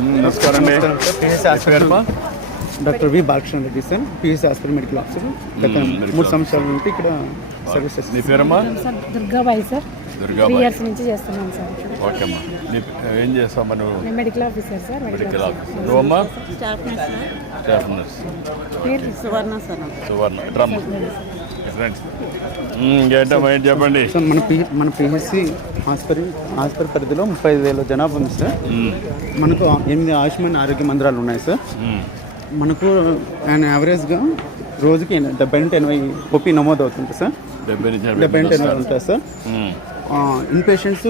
నమస్కారం doctor V Balakrishna Reddy sir, PSC hospital medical officer. గత 3 సంవత్సరాల నుండి ఇక్కడ సర్వీసెస్. నీ పేరమ్మా? దుర్గాబాయి సార్. దుర్గాబాయి. 3 years నుంచి చేస్తున్నాను సార్. ఓకే అమ్మా. ఏం చేస్తావు నువ్వు? నేను medical officer sir. Medical officer. నువ్వమ్మా? Staff nurse. పేరు సువర్ణ సార్. సువర్ణ. డ్రమ్ ఏంటమ్మా ఏంటి చెప్పండి. సార్ మన పిహెచ్సి హాస్పిటల్ పరిధిలో 35,000 జనాభా ఉంది సార్. మనకు 8 ఆయుష్మాన్ ఆరోగ్య మందిరాలు ఉన్నాయి సార్. మనకు యావరేజ్గా రోజుకి 70-80 ఓపీ నమోదు అవుతుంది సార్. 70-80 ఉంటుంది సార్. ఇన్పేషెంట్స్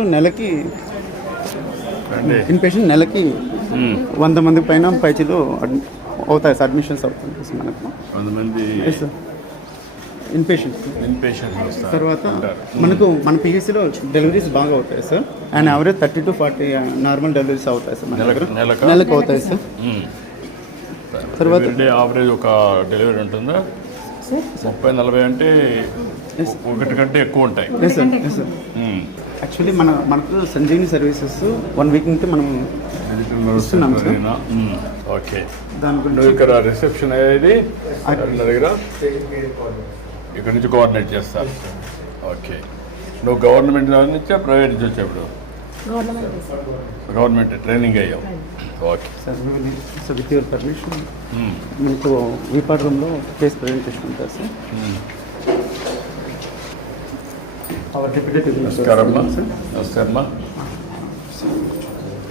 నెలకి 100 మంది పైన పైచీలు అవుతాయి సార్. అడ్మిషన్స్ అవుతుంది సార్ మనకు 100 మంది సార్ ఇన్పేషెంట్స్. తర్వాత మన పిహెచ్సిలో డెలివరీస్ బాగా అవుతాయి sir. And average 30 to 40 normal deliveries అవుతాయి సార్. మన దగ్గర నెలకు అవుతాయి సార్. తర్వాత యావరేజ్ ఒక డెలివరీ ఉంటుందా? 30-40 అంటే ఒకటి కంటే ఎక్కువ ఉంటాయి. యాక్చువల్లీ మనకు సంజీవిని సర్వీసెస్ 1 week నుంచి మనం ఇస్తున్నాం సార్. ఓకే. దాని గురించి ఇక్కడ రిసెప్షన్ అయ్యేది దగ్గర ఇక్కడ నుంచి కోఆర్డినేట్ చేస్తారు. ఓకే. నువ్వు గవర్నమెంట్ నుంచా ప్రైవేట్ నుంచి వచ్చేప్పుడు? గవర్నమెంట్ ట్రైనింగ్ అయ్యావు. Okay sir. With your permission మనకు వీపాడ్ రూమ్లో కేసు ప్రజెంటేషన్ ఉంటుంది సార్. నమస్కారమ్మా. నమస్కారమ్మా.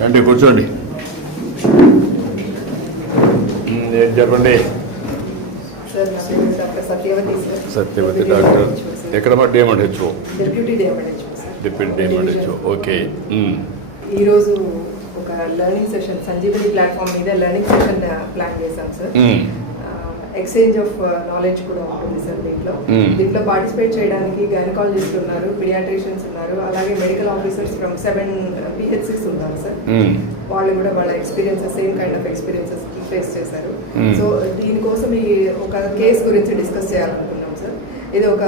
రండి కూర్చోండి. ఏం చెప్పండి. సత్యవతి డాక్టర్. ఎక్కడమ్మా? డిఎంహెచ్ఓ. Deputy DMHO. ఓకే. ఈరోజు ఒక లెర్నింగ్ సెషన్ సంజీవని ప్లాట్ఫామ్ మీద లెర్నింగ్ సెషన్ ప్లాన్ చేశాం సార్. ఎక్స్చేంజ్ ఆఫ్ నాలెడ్జ్ కూడా ఉంటుంది సార్. దీంట్లో పార్టిసిపేట్ చేయడానికి గైనకాలజిస్ట్ ఉన్నారు, పీడియాట్రిషియన్స్ ఉన్నారు, అలాగే మెడికల్ ఆఫీసర్స్ ఫ్రమ్ 7 PHCs ఉన్నారు సార్. వాళ్ళు కూడా వాళ్ళ experiences same kind of experiences face చేశారు. సో దీనికోసం ఈ ఒక కేసు గురించి డిస్కస్ చేయాలనుకున్నాం సార్. ఇది ఒక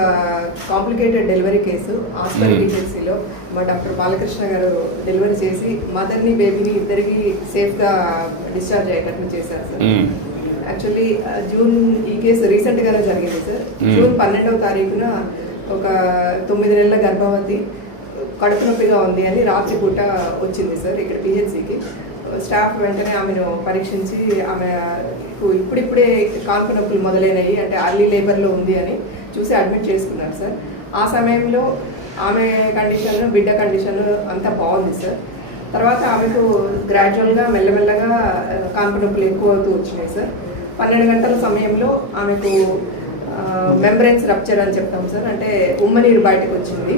కాంప్లికేటెడ్ డెలివరీ కేసు. హాస్పిటల్ PHCలో మా డాక్టర్ బాలకృష్ణ గారు డెలివరీ చేసి మదర్ని బేబీని ఇద్దరికి సేఫ్గా డిశ్చార్జ్ అయ్యేటట్లు చేశారు సార్. యాక్చువల్లీ జూన్ ఈ కేసు రీసెంట్గానే జరిగింది సార్. జూన్ 12వ తారీఖున ఒక 9 నెలల గర్భవతి కడుపు నొప్పిగా ఉంది అని రాత్రి పూట వచ్చింది సార్ ఇక్కడ PHCకి. స్టాఫ్ వెంటనే ఆమెను పరీక్షించి ఆమె ఇప్పుడిప్పుడే కాన్పు నొప్పులు మొదలైనవి, అంటే అర్లీ లేబర్లో ఉంది అని చూసి అడ్మిట్ చేసుకున్నారు సార్. ఆ సమయంలో ఆమె కండిషన్, బిడ్డ కండిషన్ అంతా బాగుంది సార్. తర్వాత ఆమెకు గ్రాడ్యువల్గా మెల్లమెల్లగా కాన్పు నొప్పులు ఎక్కువ అవుతూ వచ్చినాయి సార్. 12 గంటల సమయంలో ఆమెకు మెంబ్రెన్స్ రప్చర్ అని చెప్తాం సార్, అంటే ఉమ్మనీరు బయటకు వచ్చింది.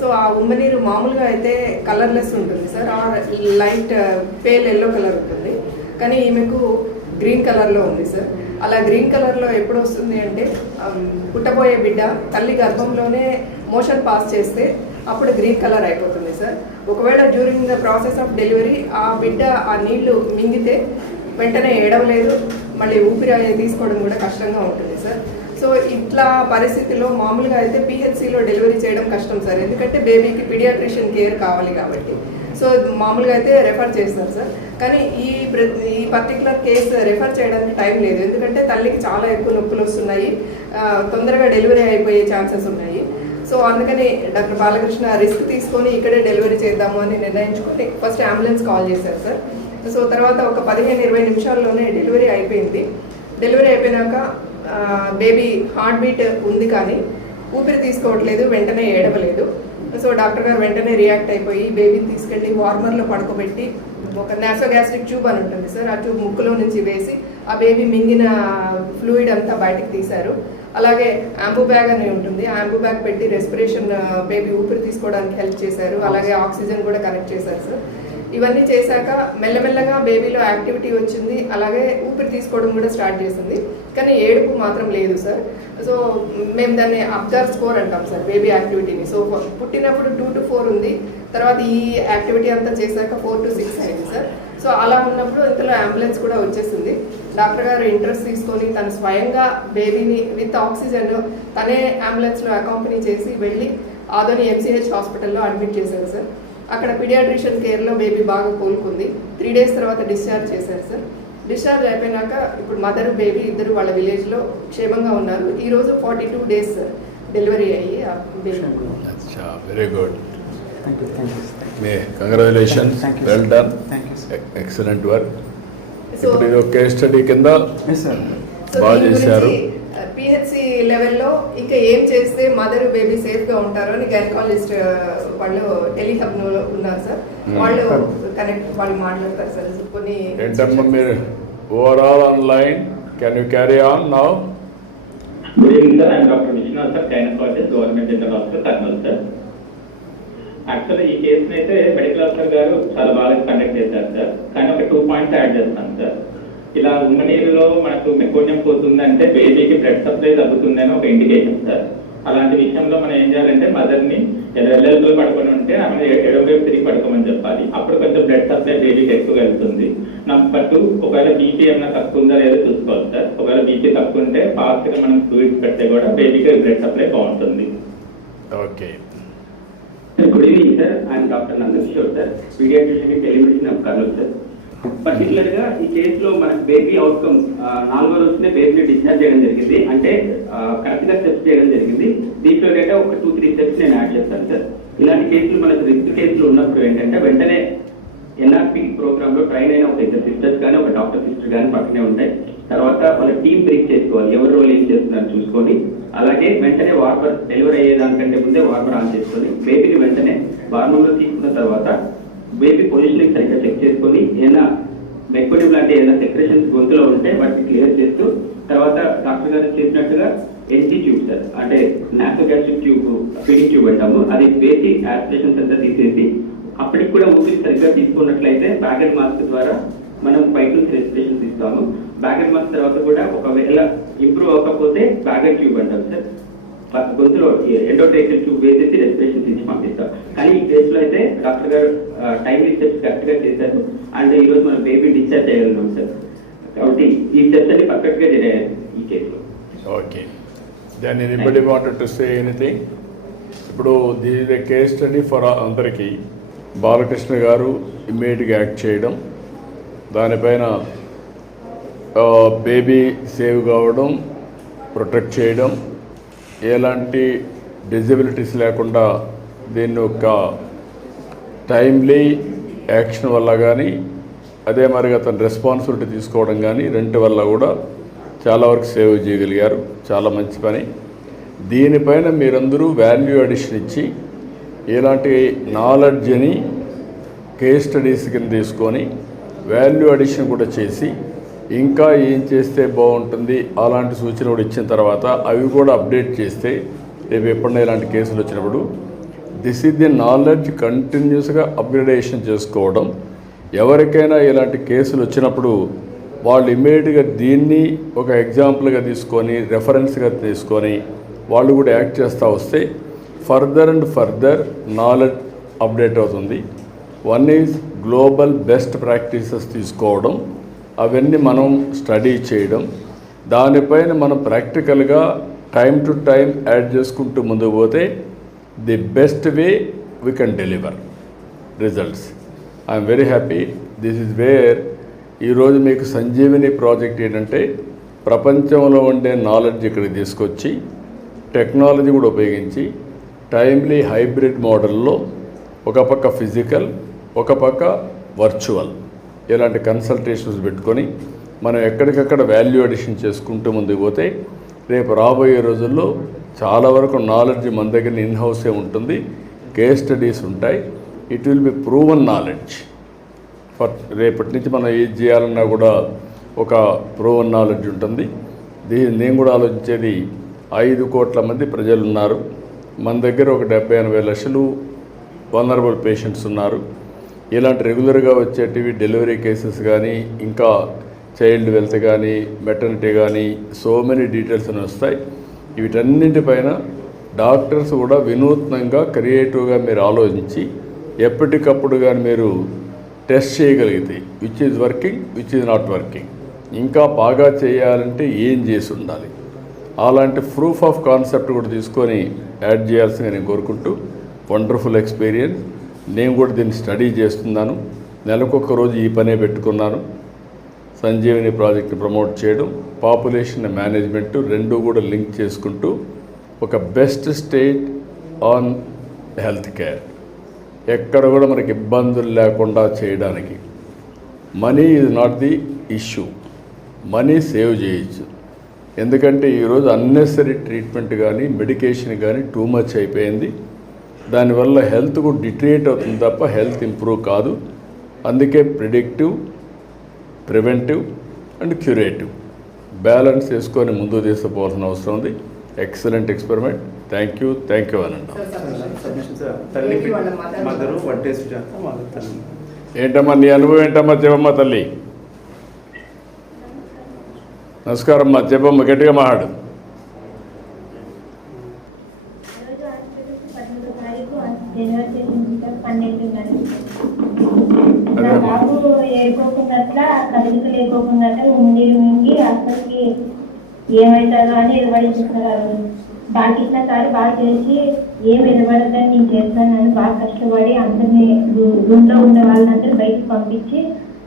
సో ఆ ఉమ్మనీరు మామూలుగా అయితే కలర్లెస్ ఉంటుంది సార్, ఆ లైట్ పేల్ ఎల్లో కలర్ ఉంటుంది. కానీ ఈమెకు గ్రీన్ కలర్లో ఉంది సార్. అలా గ్రీన్ కలర్లో ఎప్పుడు వస్తుంది అంటే పుట్టబోయే బిడ్డ తల్లి గర్భంలోనే మోషన్ పాస్ చేస్తే అప్పుడు గ్రీన్ కలర్ అయిపోతుంది సార్. ఒకవేళ during the process of delivery ఆ బిడ్డ ఆ నీళ్లు మింగితే వెంటనే ఏడవలేదు, మళ్ళీ ఊపిరి తీసుకోవడం కూడా కష్టంగా ఉంటుంది సార్. సో ఇట్లా పరిస్థితిలో మామూలుగా అయితే PHCలో డెలివరీ చేయడం కష్టం సార్, ఎందుకంటే బేబీకి పీడియాట్రిషియన్ కేర్ కావాలి కాబట్టి. సో మామూలుగా అయితే రెఫర్ చేస్తారు సార్. కానీ ఈ పర్టికులర్ కేసు రెఫర్ చేయడానికి టైం లేదు, ఎందుకంటే తల్లికి చాలా ఎక్కువ నొప్పులు వస్తున్నాయి, తొందరగా డెలివరీ అయిపోయే ఛాన్సెస్ ఉన్నాయి. సో అందుకని డాక్టర్ బాలకృష్ణ రిస్క్ తీసుకొని ఇక్కడే డెలివరీ చేద్దాము అని నిర్ణయించుకొని ఫస్ట్ అంబులెన్స్ కాల్ చేశారు సార్. సో తర్వాత ఒక 15-20 నిమిషాల్లోనే డెలివరీ అయిపోయింది. డెలివరీ అయిపోయినాక బేబీ హార్ట్ బీట్ ఉంది కానీ ఊపిరి తీసుకోవట్లేదు, వెంటనే ఏడవలేదు. సో డాక్టర్ గారు వెంటనే రియాక్ట్ అయిపోయి బేబీని తీసుకెళ్ళి వార్మర్లో పడుకోబెట్టి ఒక నాసోగ్యాస్ట్రిక్ ట్యూబ్ అని ఉంటుంది సార్, ఆ ట్యూబ్ ముక్కులో నుంచి వేసి ఆ బేబీ మింగిన ఫ్లూయిడ్ అంతా బయటకు తీశారు. అలాగే యాంబూ బ్యాగ్ అని ఉంటుంది, ఆ యాంబూ బ్యాగ్ పెట్టి రెస్పిరేషన్ బేబీ ఊపిరి తీసుకోవడానికి హెల్ప్ చేశారు. అలాగే ఆక్సిజన్ కూడా కనెక్ట్ చేశారు సార్. ఇవన్నీ చేశాక మెల్లమెల్లగా బేబీలో యాక్టివిటీ వచ్చింది, అలాగే ఊపిరి తీసుకోవడం కూడా స్టార్ట్ చేసింది, కానీ ఏడుపు మాత్రం లేదు సార్. సో మేము దాన్ని అబ్జర్వ్ స్కోర్ అంటాం సార్ బేబీ యాక్టివిటీని. సో పుట్టినప్పుడు 2 to 4 ఉంది, తర్వాత ఈ యాక్టివిటీ అంతా చేశాక 4 to 6 అయింది సార్. సో అలా ఉన్నప్పుడు ఇంతలో అంబులెన్స్ కూడా వచ్చేసింది. డాక్టర్ గారు ఇంట్రెస్ట్ తీసుకొని తను స్వయంగా బేబీని విత్ ఆక్సిజన్ తనే అంబులెన్స్లో అకాంపెనీ చేసి వెళ్ళి ఆదోని MCH హాస్పిటల్లో అడ్మిట్ చేశారు సార్. అక్కడ పీడియాట్రిషియన్ కేర్లో బేబీ బాగా కోలుకుంది. 3 days తర్వాత డిశ్చార్జ్ చేశారు సార్. డిశ్చార్జ్ అయిపోయినాక ఇప్పుడు మదర్ బేబీ ఇద్దరు వాళ్ళ విలేజ్లో క్షేమంగా ఉన్నారు. ఈరోజు 42 days డెలివరీ అయ్యి ఆ బేబీ. అచ్చా, very good. Thank you. Congratulations, Thank you, well sir. Done, thank you sir. Excellent work. So ఇప్పుడు ఇది ఒక కేస్ స్టడీ కింద ఎస్ సార్. బాగా చేశారు. పిహెచ్సి లెవెల్లో ఇంకా ఏం చేస్తే మదర్ బేబీ సేఫ్ గా ఉంటారో అని గైనకాలజిస్ట్ వాళ్ళు టెలిహబ్ ఉన్నారు సార్. వాళ్ళు వాళ్ళు మాట్లాడతారు సార్. కొన్ని ఏంటమ్మా మీరు overall online, can you carry on now? Good evening, sir. I am Dr. Vishwanath, sir, gynecologist, Government General Hospital, Karnal, sir. Actually ఈ కేసుని అయితే మెడికల్ ఆఫీసర్ గారు చాలా బాగా కండక్ట్ చేశారు సార్. కానీ ఒక 2 points యాడ్ చేస్తాను సార్. ఇలా ఉమ్మనీరులో మనకు మెకోనియం పోతుందంటే బేబీకి బ్లడ్ సప్లై తగ్గుతుందని ఒక ఇండికేషన్ సార్. అలాంటి విషయంలో మనం ఏం చేయాలంటే మదర్ని ఎల్లెల్లో పడుకొని ఉంటే ఆమె ఎడమ వైపు తిరిగి పడుకోమని చెప్పాలి. అప్పుడు కొంచెం బ్లడ్ సప్లై బేబీకి ఎక్కువ వెళ్తుంది. నెంబర్ 2, ఒకవేళ బీపీ ఏమైనా తక్కువ ఉందా లేదో చూసుకోవాలి సార్. ఒకవేళ బీపీ తక్కువ ఉంటే ఫాస్ట్ గా మనం ఫ్లూయిడ్స్ పెడితే కూడా బేబీకి బ్లడ్ సప్లై బాగుంటుంది. Okay. Good evening sir. I'm doctor Nandakishore sir, paediatrician telemedicine of Kurnool sir. Particular గా ఈ కేసులో మనకు బేబీ అవుట్కమ్ 4వ రోజునే బేబీని డిశ్చార్జ్ చేయడం జరిగింది. అంటే కరెక్ట్ గా స్టెప్స్ చేయడం జరిగింది. దీంట్లో డేటా ఒక 2-3 స్టెప్స్ నేను యాడ్ చేస్తాను సార్. ఇలాంటి కేసులు మనకు రిస్క్ కేసులు ఉన్నప్పుడు ఏంటంటే వెంటనే ఎన్ఆర్పి ప్రోగ్రామ్ లో ట్రైన్ అయిన ఒక ఇద్దరు సిస్టర్స్ కానీ ఒక డాక్టర్ సిస్టర్ కానీ పక్కనే ఉంటాయి. తర్వాత వాళ్ళ టీమ్ బ్రీఫ్ చేసుకోవాలి, ఎవరి రోల్ ఏం చేస్తున్నారు చూసుకొని. అలాగే వెంటనే వార్మర్ డెలివరీ అయ్యేదానికంటే ముందే వార్మర్ ఆన్ చేసుకొని బేబీని వెంటనే వార్మర్లో తీసుకున్న తర్వాత బేబీ పొజిషనింగ్ సరిగ్గా చెక్ చేసుకొని ఏదైనా మెకోనియం లాంటి ఏదైనా సెక్రేషన్స్ గొంతులో ఉంటే వాటిని క్లియర్ చేస్తూ తర్వాత డాక్టర్ గారు చేసినట్టుగా ఎన్జీ ట్యూబ్ సార్, అంటే నాసోగాస్ట్రిక్ ట్యూబ్, ఫీడింగ్ ట్యూబ్ అంటాము, అది వేసి యాస్పిరేషన్స్ అంతా తీసేసి అప్పటికి కూడా ఊపిరి సరిగ్గా తీసుకున్నట్లయితే బ్యాగ్ అండ్ మాస్క్ ద్వారా మనం 5 నుంచి రెస్పిరేషన్స్ ఇస్తాము. బ్యాగ్ అండ్ మాస్క్ తర్వాత కూడా ఒకవేళ ఇంప్రూవ్ అవ్వకపోతే బ్యాగ్ అండ్ ట్యూబ్ అంటాం సార్. గొంతులో ఎండోట్రేకియల్ ట్యూబ్ వేసేసి రెస్పిరేషన్స్ ఇచ్చి పంపిస్తాం. కానీ ఈ కేసులో అయితే డాక్టర్ గారు టైమ్లీ స్టెప్స్ కరెక్ట్ గా చేశారు. అండ్ ఈ రోజు మనం బేబీ డిశ్చార్జ్ చేయగలుగుతాం సార్. కాబట్టి ఈ స్టెప్స్ అన్ని పర్ఫెక్ట్ గా జరిగాయి ఈ కేసులో. Okay. Then anybody wanted to say anything? ఇప్పుడు this is a case study for అందరికీ. బాలకృష్ణ గారు ఇమ్మీడియట్గా యాక్ట్ చేయడం, దానిపైన బేబీ సేవ్ కావడం, ప్రొటెక్ట్ చేయడం, ఎలాంటి డిజబిలిటీస్ లేకుండా దీన్ని ఒక టైమ్లీ యాక్షన్ వల్ల కానీ అదే మరిగా తన రెస్పాన్సిబిలిటీ తీసుకోవడం కానీ రెంటి వల్ల కూడా చాలా వరకు సేవ్ చేయగలిగారు. చాలా మంచి పని. దీనిపైన మీరందరూ వాల్యూ అడిషన్ ఇచ్చి ఇలాంటి నాలెడ్జ్ని కేస్ స్టడీస్ కింద తీసుకొని వాల్యూ అడిషన్ కూడా చేసి ఇంకా ఏం చేస్తే బాగుంటుంది అలాంటి సూచన కూడా ఇచ్చిన తర్వాత అవి కూడా అప్డేట్ చేస్తే రేపు ఎప్పుడైనా ఇలాంటి కేసులు వచ్చినప్పుడు దిస్ ఈజ్ ది నాలెడ్జ్ కంటిన్యూస్గా అప్గ్రేడేషన్ చేసుకోవడం. ఎవరికైనా ఇలాంటి కేసులు వచ్చినప్పుడు వాళ్ళు ఇమ్మీడియట్గా దీన్ని ఒక ఎగ్జాంపుల్గా తీసుకొని రెఫరెన్స్గా తీసుకొని వాళ్ళు కూడా యాక్ట్ చేస్తూ వస్తే further and further knowledge update అవుతుంది. One is global best practices తీసుకోవడం, అవన్నీ మనం స్టడీ చేయడం, దానిపైన మనం ప్రాక్టికల్గా టైం టు టైం యాడ్ చేసుకుంటూ ముందుకు పోతే the best way we can deliver results. I'm very happy. This is where ఈరోజు మీకు సంజీవిని ప్రాజెక్ట్ ఏంటంటే ప్రపంచంలో ఉండే నాలెడ్జ్ ఇక్కడికి తీసుకొచ్చి టెక్నాలజీ కూడా ఉపయోగించి టైమ్లీ హైబ్రిడ్ మోడల్లో ఒక పక్క ఫిజికల్ ఒక పక్క వర్చువల్ ఇలాంటి కన్సల్టేషన్స్ పెట్టుకొని మనం ఎక్కడికక్కడ వాల్యూ అడిషన్ చేసుకుంటూ ముందుకు పోతే రేపు రాబోయే రోజుల్లో చాలా వరకు నాలెడ్జ్ మన దగ్గర ఇన్ హౌసే ఉంటుంది. కేస్ స్టడీస్ ఉంటాయి. It will be proven knowledge for రేపటి నుంచి మనం ఏది చేయాలన్నా కూడా ఒక ప్రూవన్ నాలెడ్జ్ ఉంటుంది. నేను కూడా ఆలోచించేది 5 కోట్ల మంది ప్రజలు ఉన్నారు. మన దగ్గర ఒక 70-80 లక్షలు వల్నరబుల్ పేషెంట్స్ ఉన్నారు. ఇలాంటి రెగ్యులర్గా వచ్చేటివి డెలివరీ కేసెస్ కానీ ఇంకా చైల్డ్ వెల్త్ కానీ మెటర్నిటీ కానీ సో మెనీ డీటెయిల్స్ అని వస్తాయి. వీటన్నింటిపైన డాక్టర్స్ కూడా వినూత్నంగా క్రియేటివ్గా మీరు ఆలోచించి ఎప్పటికప్పుడు కానీ మీరు టెస్ట్ చేయగలిగితే which is working which is not working, ఇంకా బాగా చేయాలంటే ఏం చేసి ఉండాలి, అలాంటి ప్రూఫ్ ఆఫ్ కాన్సెప్ట్ కూడా తీసుకొని యాడ్ చేయాల్సిందిగా నేను కోరుకుంటూ వండర్ఫుల్ ఎక్స్పీరియన్స్. నేను కూడా దీన్ని స్టడీ చేస్తున్నాను. నెలకొక రోజు ఈ పనే పెట్టుకున్నాను. సంజీవిని ప్రాజెక్ట్ని ప్రమోట్ చేయడం, పాపులేషన్ మేనేజ్మెంట్ రెండు కూడా లింక్ చేసుకుంటూ ఒక best state on health care, ఎక్కడ కూడా మనకి ఇబ్బందులు లేకుండా చేయడానికి. Money is not the issue, money save చేయొచ్చు. ఎందుకంటే ఈరోజు అన్నెసరీ ట్రీట్మెంట్ కానీ మెడికేషన్ కానీ టూ మచ్ అయిపోయింది. దానివల్ల హెల్త్ కూడా డిటరేట్ అవుతుంది తప్ప హెల్త్ ఇంప్రూవ్ కాదు. అందుకే predictive, preventive and curative balance చేసుకొని ముందుకు తీసుకుపోవాల్సిన అవసరం ఉంది. Excellent experiment. థ్యాంక్ యూ అనండి. తల్లి మదరు వడ్డేసి తల్లి. ఏంటమ్మా నీ అనుభవం ఏంటమ్మా? చెప్పమ్మా తల్లి. నమస్కారం అమ్మా, చెప్పమ్మా, గట్టిగా మాట్లాడు. నా బాబు ఏడుకోకుండా కదలిక లేకోకుండా ఉండి మింగి అసలుకి ఏమవుతుందో అని ఎదుబడిస్తున్నారు. బాగా సారి బాగా చేసి ఏం ఎదుబడదని నేను చేస్తానని బాగా కష్టపడి అందరినీ రూమ్లో ఉండే వాళ్ళందరూ బయటకు పంపించి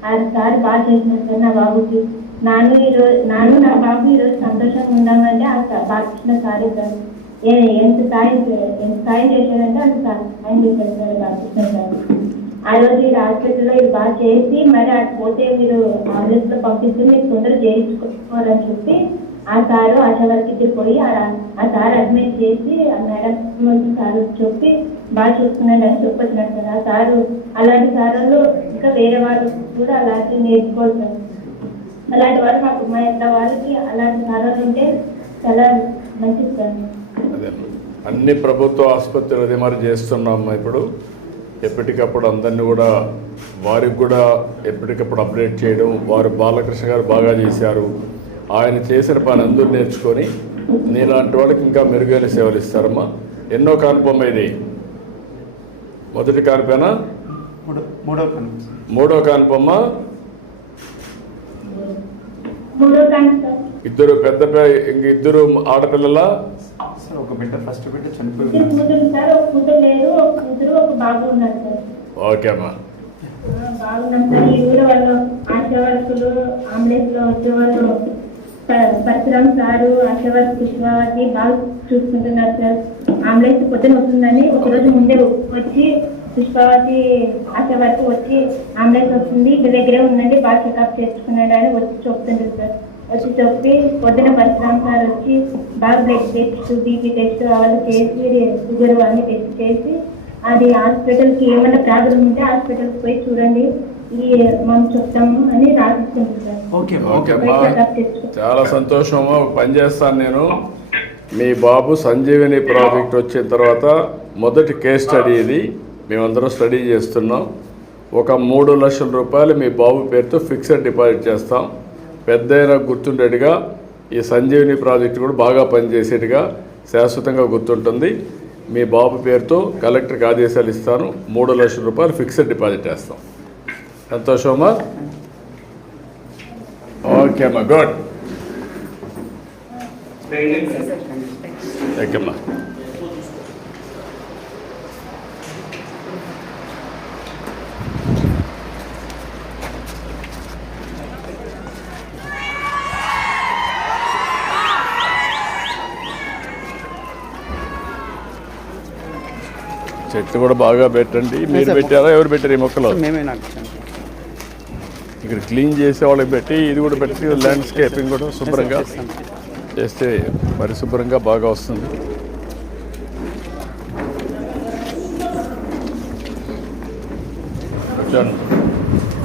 ఆ సారి బాగా చేసినారు సార్. నా బాబుకి నాను నా బాబు ఈరోజు సంతోషంగా ఉండాలంటే ఆ బాలకృష్ణ సారీ సార్ ఎంత సాయం చేశారంటే అంత సాయం చేశారు సార్ బాలకృష్ణ సార్. ఆ రోజు ఈ హాస్పిటల్లో ఇది బాగా చేసి మరి అటు పోతే మీరు ఆంబులెన్స్లో పంపిస్తే మీరు తొందరగా చేయించుకోవాలని చెప్పి ఆ సారు ఆశా వర్కర్కి పోయి ఆ సార్ అడ్మిట్ చేసి ఆ మేడం సార్ చెప్పి బాగా చూసుకున్నాడు అని చెప్పొచ్చినాడు సార్. ఆ సారు అలాంటి సార్లు ఇంకా వేరే వాళ్ళు కూడా అలాంటివి నేర్చుకోవాలి సార్. అలాంటి వాళ్ళు మాకు మా యొక్క వాళ్ళకి అలాంటి సార్లు ఉంటే చాలా మంచిది సార్. అదే అన్ని ప్రభుత్వ ఆసుపత్రులు అదే మరి చేస్తున్నాం ఇప్పుడు. ఎప్పటికప్పుడు అందరినీ కూడా వారికి కూడా ఎప్పటికప్పుడు అప్డేట్ చేయడం. వారు బాలకృష్ణ గారు బాగా చేశారు, ఆయన చేసిన పని అందరూ నేర్చుకొని నీలాంటి వాళ్ళకి ఇంకా మెరుగైన సేవలు ఇస్తారమ్మా. ఎన్నో కానుపమ్మ ఇది? మొదటి కానుపేనా? మూడో కానుపమ్మ. ఇద్దరు పెద్ద ఇంక ఇద్దరు ఆడపిల్లల? ఒక బిడ్డ, ఫస్ట్ బిడ్డ చనిపోయి. ఓకే అమ్మా. బాగున్నాం సార్. ఈ ఊరు వాళ్ళు ఆశా వర్కులు అంబులెన్స్ లో వచ్చేవాళ్ళు పరశురామ్ సారు ఆశా వర్క్ పుష్పవతి బాగా చూసుకుంటున్నారు సార్. అంబులెన్స్ పొద్దున వస్తుందని ఒకరోజు ముందే వచ్చి పుష్పవతి ఆశా వర్క్ వచ్చి అంబులెన్స్ వస్తుంది ఇంటి దగ్గరే ఉందండి బాగా చెకప్ చేసుకున్నాడు అని వచ్చి చెప్తుండ్రు సార్. వచ్చి చెప్పి పొద్దున పరశురామ్ సార్ వచ్చి బాగా బ్లడ్ టెస్ట్, బీపీ టెస్ట్ అవన్నీ చేసి షుగర్ అవన్నీ టెస్ట్ చేసి అది హాస్పిటల్కి ఏమైనా ప్రాబ్లం ఉంటే హాస్పిటల్కి పోయి చూడండి మనం చెప్తాము అని రాసిస్తుంది సార్. చాలా సంతోషమా. పని చేస్తాను నేను. మీ బాబు సంజీవిని ప్రాజెక్ట్ వచ్చిన తర్వాత మొదటి కేస్ స్టడీ ఇది. మేమందరం స్టడీ చేస్తున్నాం. ఒక 3 లక్షల రూపాయలు మీ బాబు పేరుతో ఫిక్స్డ్ డిపాజిట్ చేస్తాం. పెద్దయినా గుర్తుండేట్టుగా ఈ సంజీవిని ప్రాజెక్ట్ కూడా బాగా పనిచేసేట్టుగా శాశ్వతంగా గుర్తుంటుంది. మీ బాబు పేరుతో కలెక్టర్కి ఆదేశాలు ఇస్తాను. 3 లక్షల రూపాయలు ఫిక్స్డ్ డిపాజిట్ చేస్తాం. సంతోషమా? ఓకే అమ్మా, గుడ్. ఓకే అమ్మా. చెట్లు కూడా బాగా పెట్టండి. మీరు పెట్టారా? ఎవరు పెట్టారు ఈ మొక్కలు? ఇక్కడ క్లీన్ చేసే వాళ్ళకి పెట్టి ఇది కూడా పెట్టి ల్యాండ్స్కేపింగ్ కూడా శుభ్రంగా చేస్తే పరిశుభ్రంగా బాగా వస్తుంది.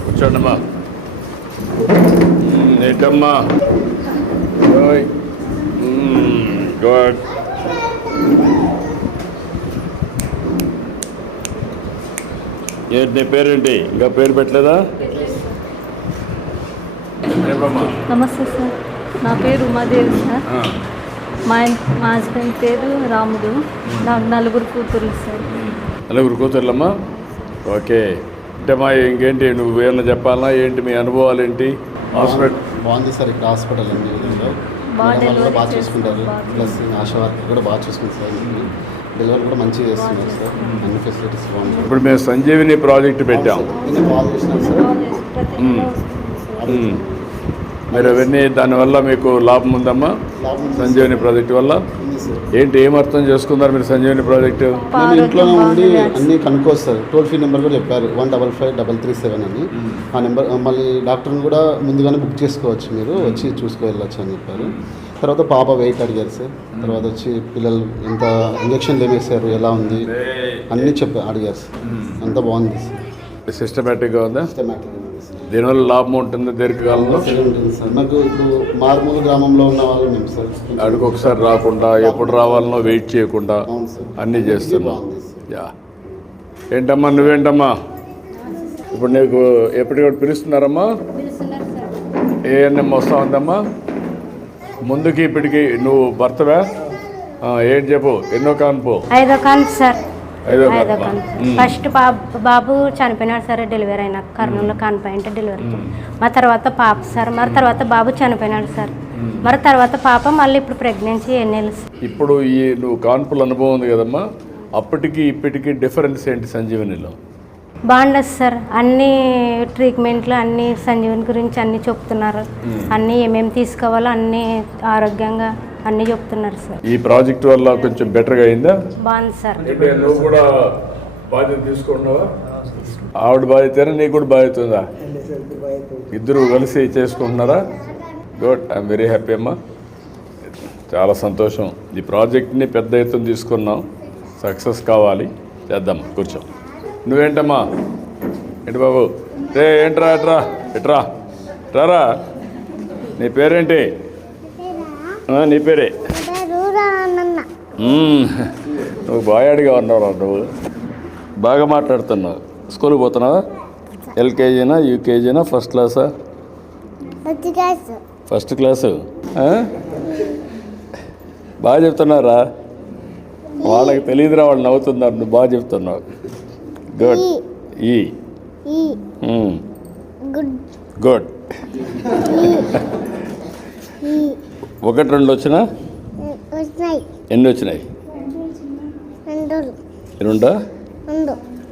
కూర్చోండమ్మా. ఏంటమ్మా? గుడ్. ఏంటి నీ పేరేంటి? ఇంకా పేరు పెట్టలేదా? నమస్తే సార్, నా పేరు ఉమాదేవి సార్. మా హస్బెండ్ పేరు రాముడు. నాకు 4 కూతుర్లు సార్. 4 కూతుర్లమ్మా? ఓకే. అంటే మా ఇంకేంటి నువ్వు ఏమన్నా చెప్పాలా? ఏంటి మీ అనుభవాలు ఏంటి? హాస్పిటల్ బాగుంది సార్. ఇక్కడ హాస్పిటల్ అన్ని విధంగా బాగా చూసుకుంటారు. ప్లస్ ఆశా వర్క్ కూడా బాగా చూసుకుంటారు సార్. డెలివరీ కూడా మంచిగా చేస్తున్నారు సార్, అన్ని ఫెసిలిటీస్ బాగున్నాయి. ఇప్పుడు మేము సంజీవిని ప్రాజెక్ట్ పెట్టాం. నేను కాల్ చేసినాను సార్. మీరు అవన్నీ దానివల్ల మీకు లాభం ఉందమ్మా? సంజీవిని ప్రాజెక్టు వల్ల ఏంటి, ఏం అర్థం చేసుకున్నారు మీరు సంజీవిని ప్రాజెక్టు? మేము ఇంట్లోనే ఉండి అన్నీ కనుక్కోవచ్చు సార్. టోల్ ఫ్రీ నెంబర్ కూడా చెప్పారు 155-337 అని. ఆ నెంబర్ మళ్ళీ డాక్టర్ని కూడా ముందుగానే బుక్ చేసుకోవచ్చు, మీరు వచ్చి చూసుకువెళ్ళచ్చు అని చెప్పారు. తర్వాత పాప వెయిట్ అడిగారు సార్. తర్వాత వచ్చి పిల్లలు ఎంత ఇంజక్షన్లు ఏమేసారు, ఎలా ఉంది అన్నీ అడిగారు సార్. అంతా బాగుంది సార్, సిస్టమేటిక్గా ఉందా? సిస్టమేటిక్గా ఉంది సార్. దీనివల్ల లాభం ఉంటుంది దీర్ఘకాలంలో? ఉంటుంది సార్. నాకు ఇప్పుడు మారుమూల గ్రామంలో ఉన్న వాళ్ళు మేము సార్, అడుగు ఒకసారి రాకుండా ఎప్పుడు రావాలనో వెయిట్ చేయకుండా అవును సార్, అన్నీ చేస్తున్నాం. బాగుంది సార్. యా, ఏంటమ్మా నువ్వేంటమ్మా? ఇప్పుడు నీకు ఎప్పటికప్పుడు పిలుస్తున్నారమ్మా? ఏఎన్ఎం వస్తా ఉందమ్మా? ముందుకి ఇప్పటికి నువ్వు భర్తవా? ఏంటి చెప్పు, ఎన్నో కాన్పు? 5వ కాన్పు సార్. 5వ 5వ కాన్పు. కాన్పు. ఫస్ట్ బాబు చనిపోయినాడు సార్ డెలివరీ అయినా, కర్నూలులో కాన్పు డెలివరీ. మరి తర్వాత పాప సార్, మరి తర్వాత బాబు చనిపోయినాడు సార్. మరి తర్వాత పాప మళ్ళీ ఇప్పుడు ప్రెగ్నెన్సీ ఎన్నేళ్ళు. ఇప్పుడు ఈ నువ్వు కాన్పుల అనుభవం ఉంది కదమ్మా, అప్పటికి ఇప్పటికి డిఫరెన్స్ ఏంటి సంజీవనిలో? బాగుండదు సార్, అన్ని ట్రీట్మెంట్లు అన్ని సంజీవని గురించి అన్నీ చెప్తున్నారు. అన్నీ ఏమేమి తీసుకోవాలో అన్నీ ఆరోగ్యంగా అన్నీ చెప్తున్నారు సార్. ఈ ప్రాజెక్ట్ వల్ల కొంచెం బెటర్గా అయిందా? బాగుంది సార్. నువ్వు కూడా బాధ్యత తీసుకుంటున్నావా? ఆవిడ బాధ్యత నీకు కూడా బాధ్యత ఉందా? ఇద్దరు కలిసి చేసుకుంటున్నారా? గుడ్, ఐఎమ్ వెరీ హ్యాపీ అమ్మా, చాలా సంతోషం. ఈ ప్రాజెక్ట్ని పెద్ద ఎత్తున తీసుకున్నాం, సక్సెస్ కావాలి, చేద్దాం. కూర్చో. నువ్వేంటమ్మా? ఏంటి బాబు? ఏంట్రా ఎట్రా ఎట్రా రారా, నీ పేరేంటి? నీ పేరే? నువ్వు బాయాడిగా ఉన్నావు, నువ్వు బాగా మాట్లాడుతున్నావు. స్కూల్కి పోతున్నావా? ఎల్కేజీనా, యూకేజీనా, ఫస్ట్ క్లాసా? First class. బాగా చెప్తున్నారా? వాళ్ళకి తెలియదురా, వాళ్ళు నవ్వుతున్నారు, నువ్వు బాగా చెప్తున్నావు. గుడ్. గుడ్. 1, 2 వచ్చినా? ఎన్ని వచ్చినాయి? 2. 2.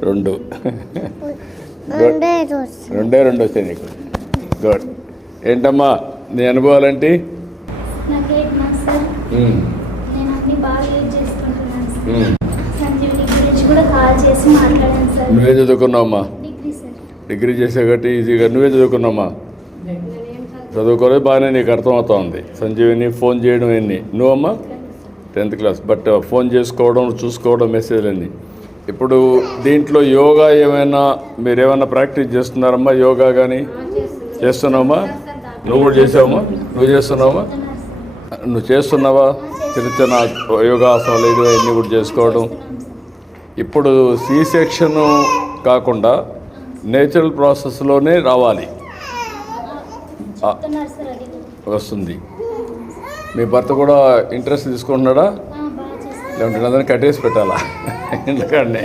2 వచ్చాయి నీకు. గుడ్. ఏంటమ్మా నీ అనుభవాలేంటి? నాకు 8 months సార్. నేను అన్ని బాగా యూజ్ చేసుకుంటున్నాను సార్. సంజీవిని గురించి కూడా కాల్ చేసి మాట్లాడాను సార్. నువ్వేం చదువుకున్నావమ్మా? Degree sir. డిగ్రీ చేసే కాబట్టి ఈజీగా. నువ్వేం చదువుకున్నావమ్మా? చదువుకోలేదు, బాగానే నీకు అర్థమవుతా ఉంది. సంజీవిని ఫోన్ చేయడం ఎన్ని? నువ్వమ్మా 10th క్లాస్. బట్ ఫోన్ చేసుకోవడం, చూసుకోవడం, మెసేజ్లు అన్నీ. ఇప్పుడు దీంట్లో యోగా ఏమైనా మీరేమైనా ప్రాక్టీస్ చేస్తున్నారమ్మా? యోగా కానీ చేస్తున్నావమ్మా? నువ్వు కూడా చేసావమ్మా? నువ్వు చేస్తున్నావమ్మా? నువ్వు చేస్తున్నావా? చిన్న చిన్న యోగాసనాలు ఇవన్నీ కూడా చేసుకోవడం. ఇప్పుడు సి సెక్షన్ కాకుండా నేచురల్ ప్రాసెస్లోనే రావాలి వస్తుంది. మీ భర్త కూడా ఇంట్రెస్ట్ తీసుకుంటున్నాడా? లేదంటే అందరినీ కట్టేసి పెట్టాలా ఎందుకండి?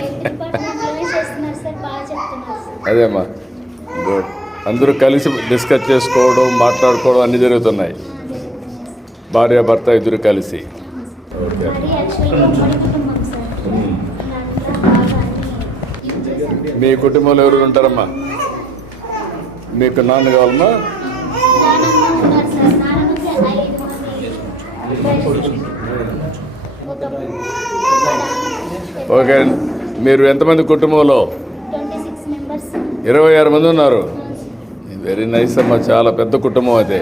అదేమ్మా, గుడ్. అందరూ కలిసి డిస్కస్ చేసుకోవడం, మాట్లాడుకోవడం అన్నీ జరుగుతున్నాయి. భార్య భర్త ఇద్దరు కలిసి. ఓకే. మీ కుటుంబంలో ఎవరు ఉంటారమ్మా? మీకు నాన్న కావాలమ్మా? ఓకే. మీరు ఎంతమంది కుటుంబంలో? 26 మంది ఉన్నారు. వెరీ నైస్ అమ్మా, చాలా పెద్ద కుటుంబం అయితే.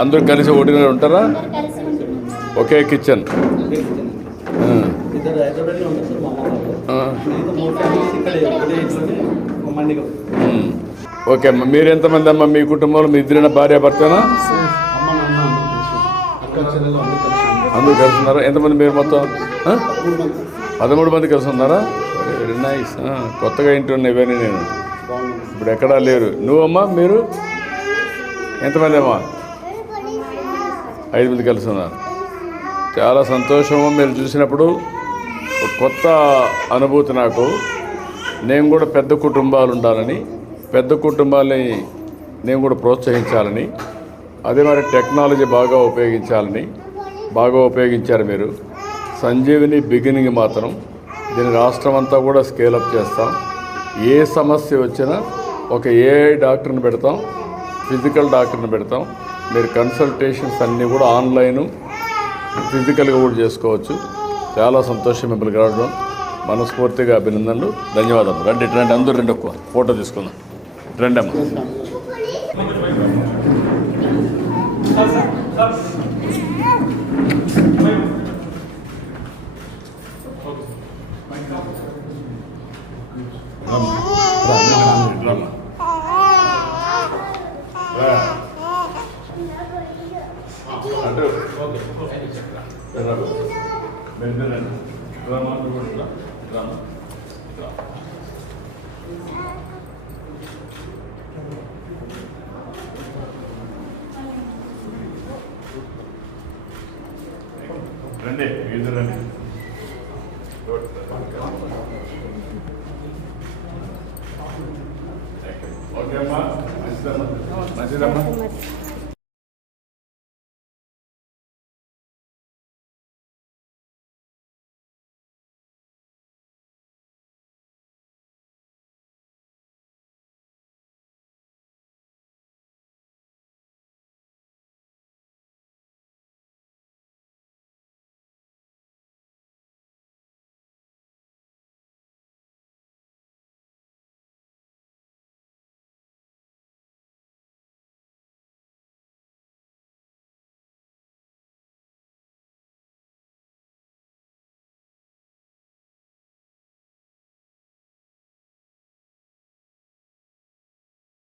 అందరూ కలిసి ఒకటిగా ఉంటారా? ఒకే కిచెన్. ఓకే అమ్మా. మీరు ఎంతమంది అమ్మా మీ కుటుంబంలో? మీ ఇద్దరైనా భార్య భర్తనా? అందరూ కలిసి ఉన్నారా? ఎంతమంది మీరు మొత్తం? 13 మంది కలిసి ఉన్నారా? Very nice. కొత్తగా ఇంటున్నా ఇవన్నీ నేను ఇప్పుడు ఎక్కడా లేరు. నువ్వమ్మా? మీరు ఎంతమంది అమ్మా? 5 మంది కలిసి ఉన్నారు. చాలా సంతోషము. మీరు చూసినప్పుడు ఒక కొత్త అనుభూతి నాకు. నేను కూడా పెద్ద కుటుంబాలు ఉండాలని, పెద్ద కుటుంబాలని నేను కూడా ప్రోత్సహించాలని, అదే మరి టెక్నాలజీ బాగా ఉపయోగించాలని, బాగా ఉపయోగించారు మీరు. సంజీవిని బిగినింగ్ మాత్రం దీని రాష్ట్రం అంతా కూడా స్కేలప్ చేస్తాం. ఏ సమస్య వచ్చినా ఒక ఏఐ డాక్టర్ని పెడతాం, ఫిజికల్ డాక్టర్ని పెడతాం. మీరు కన్సల్టేషన్స్ అన్నీ కూడా ఆన్లైను ఫిజికల్గా కూడా చేసుకోవచ్చు. చాలా సంతోషం మిమ్మల్ని కలవడం. మనస్ఫూర్తిగా అభినందనలు, ధన్యవాదాలు. రండి రండి, అందరూ రండి, ఒక్క ఫోటో తీసుకుందాం. రండి అమ్మ. రండి, ఇద్దరు రండి. ఓకే అమ్మా, మంచిదమ్మా.